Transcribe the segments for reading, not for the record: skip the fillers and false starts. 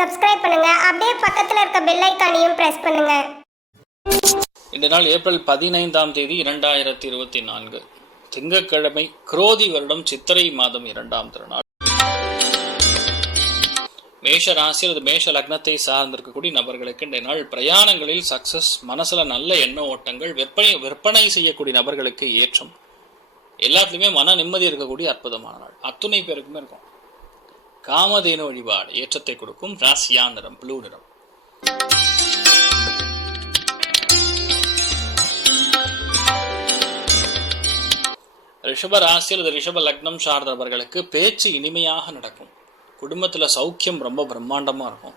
Subscribe பண்ணுங்க. அப்படியே பக்கத்துல இருக்க பெல் ஐகானையும் பிரஸ் பண்ணுங்க. இந்த நாள் ஏப்ரல் 15ஆம் தேதி 2024 திங்கட்கிழமை, குரோதி வருடம் சித்திரை மாதம் 2ஆம் திருநாள். மேஷ ராசி அல்லது மேஷ லக்னத்தை சார்ந்திருக்கக்கூடிய நபர்களுக்கு இந்த நாள் பிரயாணங்களில் சக்சஸ், மனசுல நல்ல எண்ண ஓட்டங்கள், விற்பனை செய்யக்கூடிய நபர்களுக்கு ஏற்றம், எல்லாத்துலேயுமே மன நிம்மதி இருக்கக்கூடிய அற்புதமான நாள். அத்துணை பேருக்குமே இருக்கும். காமதேனு வழிபாடு ஏற்றத்தை கொடுக்கும். ராசியா நிறம் ப்ளூ நிறம். ரிஷப ராசி அல்லது ரிஷப லக்னம் சார்ந்தவர்களுக்கு பேச்சு இனிமையாக நடக்கும். குடும்பத்தில் சௌக்கியம் ரொம்ப பிரம்மாண்டமாக இருக்கும்.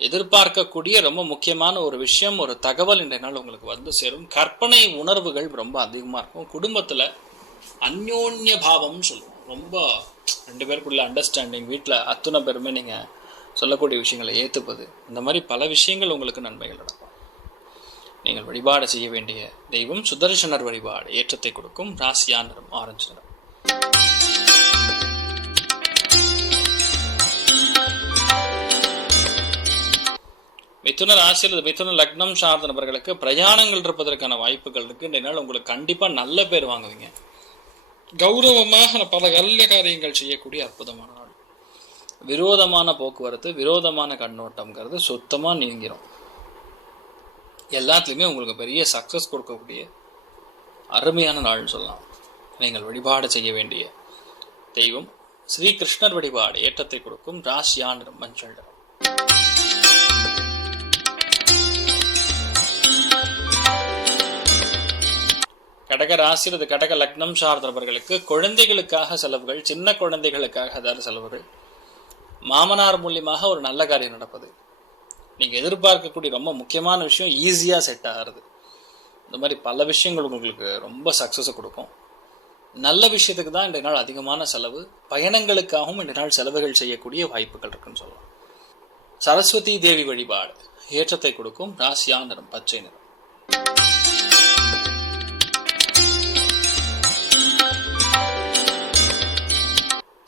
எதிர்பார்க்கக்கூடிய ரொம்ப முக்கியமான ஒரு விஷயம், ஒரு தகவல் இன்றைய நாள் உங்களுக்கு வந்து சேரும். கற்பனை உணர்வுகள் ரொம்ப அதிகமாக இருக்கும். குடும்பத்தில் அந்யோன்ய பாவம்னு சொல்லுவோம். ரொம்ப ரெண்டு பேருக்குள்ள அண்டர்ஸ்டாண்டிங், வீட்டில் அத்துணை பேருமே நீங்கள் சொல்லக்கூடிய விஷயங்களை ஏற்றுப்பது, இந்த மாதிரி பல விஷயங்கள் உங்களுக்கு நன்மைகள் நடக்கும். நீங்கள் வழிபாடு செய்ய வேண்டிய தெய்வம் சுதர்சனர் வழிபாடு ஏற்றத்தை கொடுக்கும். ராசியா நிறம் ஆரஞ்சு நிறம். மிதுன ராசி அல்லது மிதுன லக்னம் சார்ந்த நபர்களுக்கு பிரயாணங்கள் இருப்பதற்கான வாய்ப்புகள் இருக்கு. இந்த நாள் உங்களுக்கு கண்டிப்பாக நல்ல பேர் வாங்குவீங்க. கௌரவமாக பல நல்ல காரியங்கள் செய்யக்கூடிய அற்புதமான நாள். விரோதமான போக்குவரத்து, விரோதமான கண்ணோட்டம்ங்கிறது சுத்தமாக நீங்கிரும். எல்லாத்துலேயுமே உங்களுக்கு பெரிய சக்ஸஸ் கொடுக்கக்கூடிய அருமையான நாள்னு சொல்லலாம். நீங்கள் வழிபாடு செய்ய வேண்டிய தெய்வம் ஸ்ரீகிருஷ்ணர் வழிபாடு ஏற்றத்தை கொடுக்கும். ராசியா நிறம் மஞ்சள் நிறம். கடக ராசி அல்லது கடக லக்னம் சார்ந்தவர்களுக்கு குழந்தைகளுக்காக செலவுகள், சின்ன குழந்தைகளுக்காக ஏதாவது செலவுகள், மாமனார் மூலியமாக ஒரு நல்ல காரியம் நடப்பது, நீங்கள் எதிர்பார்க்கக்கூடிய ரொம்ப முக்கியமான விஷயம் ஈஸியாக செட் ஆகிறது. இந்த மாதிரி பல விஷயங்கள் உங்களுக்கு ரொம்ப சக்ஸஸை கொடுக்கும். நல்ல விஷயத்துக்கு தான் இன்றைய நாள் அதிகமான செலவு. பயணங்களுக்காகவும் இன்றைய நாள் செலவுகள் செய்யக்கூடிய வாய்ப்புகள் இருக்குன்னு சொல்லலாம். சரஸ்வதி தேவி வழிபாடு ஏற்றத்தை கொடுக்கும். ராசியா நிறம் பச்சை நிறம்.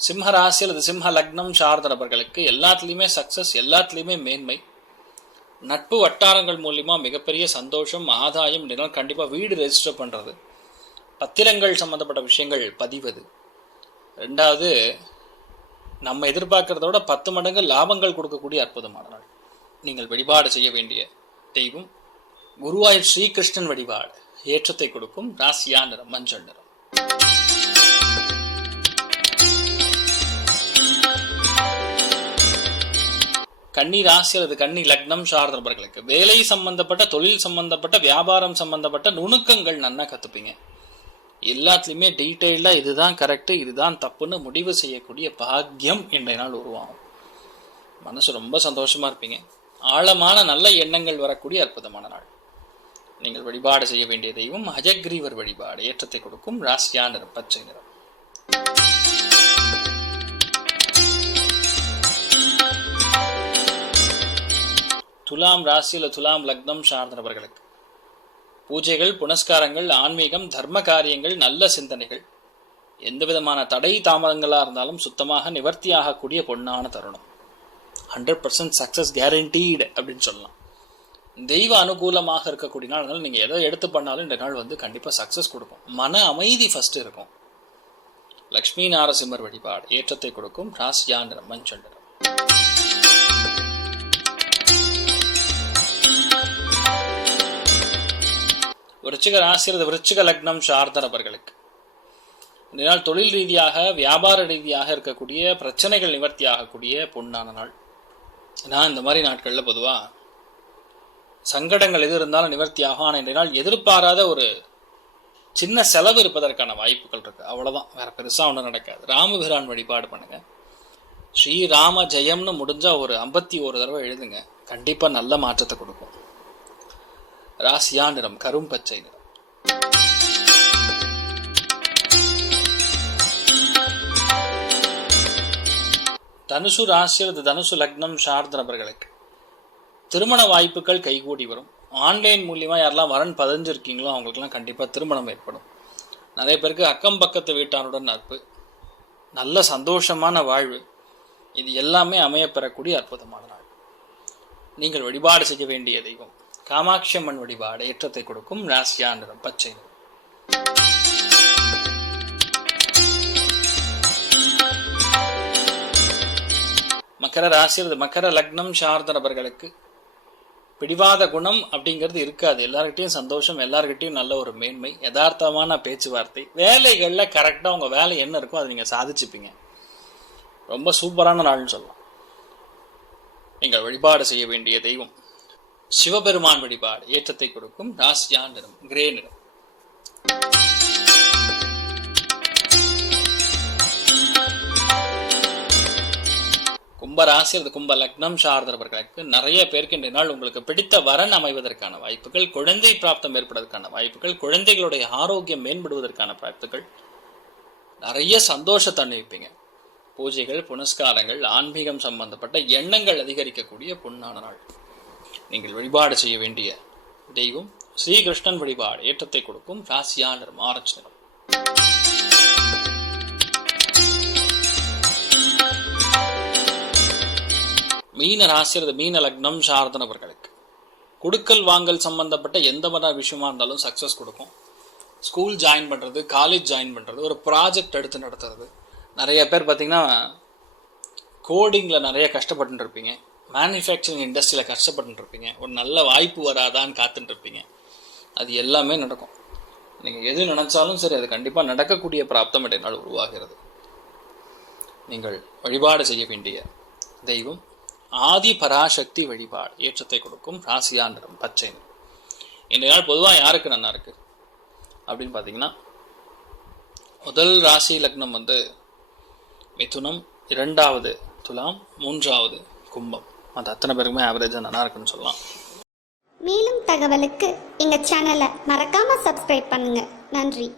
சிம்ம ராசி அல்லது சிம்ம லக்னம் சார்ந்த நபர்களுக்கு எல்லாத்துலேயுமே சக்ஸஸ், எல்லாத்துலேயுமே மேன்மை. நட்பு வட்டாரங்கள் மூலிமா மிகப்பெரிய சந்தோஷம், ஆதாயம். இதனால் கண்டிப்பாக வீடு ரெஜிஸ்டர் பண்ணுறது, பத்திரங்கள் சம்மந்தப்பட்ட விஷயங்கள் பதிவது. ரெண்டாவது, நம்ம எதிர்பார்க்கறதோட 10 மடங்கு லாபங்கள் கொடுக்கக்கூடிய அற்புதமான நாள். நீங்கள் வழிபாடு செய்ய வேண்டிய தெய்வம் குருவாயூர் ஸ்ரீகிருஷ்ணன் வழிபாடு ஏற்றத்தை கொடுக்கும். ராசியா நிறம் மஞ்சள் நிறம். கன்னி ராசி அல்லது கன்னி லக்னம் சார்ந்த நபர்களுக்கு வேலை சம்பந்தப்பட்ட, தொழில் சம்பந்தப்பட்ட, வியாபாரம் சம்பந்தப்பட்ட நுணுக்கங்கள் நல்லா கற்றுப்பீங்க. எல்லாத்துலேயுமே டீட்டெயில்டாக இதுதான் கரெக்டு, இதுதான் தப்புன்னு முடிவு செய்யக்கூடிய பாக்கியம் இன்றைய நாள் உருவாகும். மனசு ரொம்ப சந்தோஷமாக இருப்பீங்க. ஆழமான நல்ல எண்ணங்கள் வரக்கூடிய அற்புதமான நாள். நீங்கள் வழிபாடு செய்ய வேண்டிய தெய்வம் அஜக்ரீவர் வழிபாடு ஏற்றத்தை கொடுக்கும். ராசியா நிறம் பச்சை நிறம். துலாம் ராசி அல்லது துலாம் லக்னம் சார்ந்த நபர்களுக்கு பூஜைகள், புனஸ்காரங்கள், ஆன்மீகம், தர்ம காரியங்கள், நல்ல சிந்தனைகள், எந்த விதமான தடை தாமதங்களாக இருந்தாலும் சுத்தமாக நிவர்த்தி ஆகக்கூடிய பொன்னான தருணம். 100% சக்ஸஸ் கேரண்டீடு அப்படின்னு சொல்லலாம். தெய்வ அனுகூலமாக இருக்கக்கூடிய நாள். அதனால் நீங்கள் எதை எடுத்து பண்ணாலும் இந்த நாள் வந்து கண்டிப்பாக சக்ஸஸ் கொடுக்கும். மன அமைதி ஃபஸ்ட்டு இருக்கும். லக்ஷ்மி நாரசிம்மர் வழிபாடு ஏற்றத்தை கொடுக்கும். ராசியா நிறம் மஞ்சள் நிறம். விருச்சிக ராசி அல்லது விருச்சிக லக்னம் சார்ந்த நபர்களுக்கு இந்த நாள் தொழில் ரீதியாக, வியாபார ரீதியாக இருக்கக்கூடிய பிரச்சனைகள் நிவர்த்தி ஆகக்கூடிய பொன்னான நாள். நான் இந்த மாதிரி நாட்களில் பொதுவாக சங்கடங்கள் எது இருந்தாலும் நிவர்த்தி ஆகும். ஆனால் இந்த நாள் எதிர்பாராத ஒரு சின்ன செலவு இருப்பதற்கான வாய்ப்புகள் இருக்குது. அவ்வளோதான், வேற பெருசாக ஒன்றும் நடக்காது. ராமபிரான் வழிபாடு பண்ணுங்க. ஸ்ரீராம ஜெயம்னு முடிஞ்சால் ஒரு 51 தடவை எழுதுங்க. கண்டிப்பாக நல்ல மாற்றத்தை கொடுக்கும். ராசியா நிறம் கரும் பச்சை நிறம். தனுசு ராசி அல்லது தனுசு லக்னம் சார்ந்த நபர்களுக்கு திருமண வாய்ப்புகள் கைகூடி வரும். ஆன்லைன் மூலியமாக யாரெல்லாம் வரன் பதிஞ்சிருக்கீங்களோ அவங்களுக்கெல்லாம் கண்டிப்பாக திருமணம் ஏற்படும். நிறைய பேருக்கு அக்கம் பக்கத்து வீட்டாருடன் நட்பு, நல்ல சந்தோஷமான வாழ்வு, இது எல்லாமே அமையப்பெறக்கூடிய அற்புதமான நாள். நீங்கள் வழிபாடு செய்ய வேண்டிய தெய்வம் காமாட்சி அம்மன் வழிபாடு ஏற்றத்தை கொடுக்கும். ராசியா நிறம் பச்சை நிறம். மகர ராசி அல்லது மகர லக்னம் சார்ந்த நபர்களுக்கு பிடிவாத குணம் அப்படிங்கிறது இருக்காது. எல்லார்கிட்டையும் சந்தோஷம், எல்லார்கிட்டையும் நல்ல ஒரு மேன்மை, யதார்த்தமான பேச்சுவார்த்தை, வேலைகளில் கரெக்டாக உங்கள் வேலை என்ன இருக்கோ அதை நீங்கள் சாதிச்சுப்பீங்க. ரொம்ப சூப்பரான நாள்னு சொல்லலாம். நீங்கள் வழிபாடு செய்ய வேண்டிய தெய்வம் சிவபெருமான் வழிபாடு ஏற்றத்தை கொடுக்கும். ராசியா நிறம் கிரே நிறம். கும்பராசி அல்லது கும்ப லக்னம் சார்ந்தவர்களுக்கு நிறைய பேருக்கு இன்றைய நாள் உங்களுக்கு பிடித்த வரன் அமைவதற்கான வாய்ப்புகள், குழந்தை பிராப்தம் ஏற்படுவதற்கான வாய்ப்புகள், குழந்தைகளுடைய ஆரோக்கியம் மேம்படுவதற்கான வாய்ப்புகள், நிறைய சந்தோஷத்தை அனுபவிப்பீங்க. பூஜைகள், புனஸ்காரங்கள், ஆன்மீகம் சம்பந்தப்பட்ட எண்ணங்கள் அதிகரிக்கக்கூடிய பொன்னான நாள். நீங்கள் வழிபாடு செய்ய வேண்டிய தெய்வம் ஸ்ரீகிருஷ்ணன் வழிபாடு ஏற்றத்தை கொடுக்கும். ராசியா நிறம் ஆரஞ்சு நிறம். மீன ராசி அல்லது மீன லக்னம் சார்ந்த நபர்களுக்கு கொடுக்கல் வாங்கல் சம்பந்தப்பட்ட எந்த மாதிரி விஷயமா இருந்தாலும் சக்ஸஸ் கொடுக்கும். ஸ்கூல் ஜாயின் பண்ணுறது, காலேஜ் ஜாயின் பண்ணுறது, ஒரு ப்ராஜெக்ட் எடுத்து நடத்துறது. நிறைய பேர் பார்த்தீங்கன்னா கோடிங்கில் நிறைய கஷ்டப்பட்டு இருப்பீங்க, மேனுஃபேக்சரிங் இண்டஸ்ட்ரியில் கஷ்டப்பட்டு இருப்பீங்க, ஒரு நல்ல வாய்ப்பு வராதான்னு காத்துட்டு இருப்பீங்க. அது எல்லாமே நடக்கும். நீங்கள் எது நினைச்சாலும் சரி, அது கண்டிப்பாக நடக்கக்கூடிய பிராப்தம் இடைநாள் உருவாகிறது. நீங்கள் வழிபாடு செய்ய வேண்டிய தெய்வம் ஆதி பராசக்தி வழிபாடு ஏற்றத்தை கொடுக்கும். ராசியா நிறம் பச்சை நிறம். இந்த நாள் பொதுவாக யாருக்கு நல்லா இருக்கு அப்படின்னு பார்த்தீங்கன்னா, முதல் ராசி லக்னம் மிதுனம், 2வது துலாம், 3வது கும்பம். அது அத்தனை பேருக்குமே ஆவரேஜாக நல்லா இருக்குன்னு சொல்லலாம். மேலும் தகவலுக்கு எங்கள் சேனலை மறக்காமல் சப்ஸ்கிரைப் பண்ணுங்கள். நன்றி.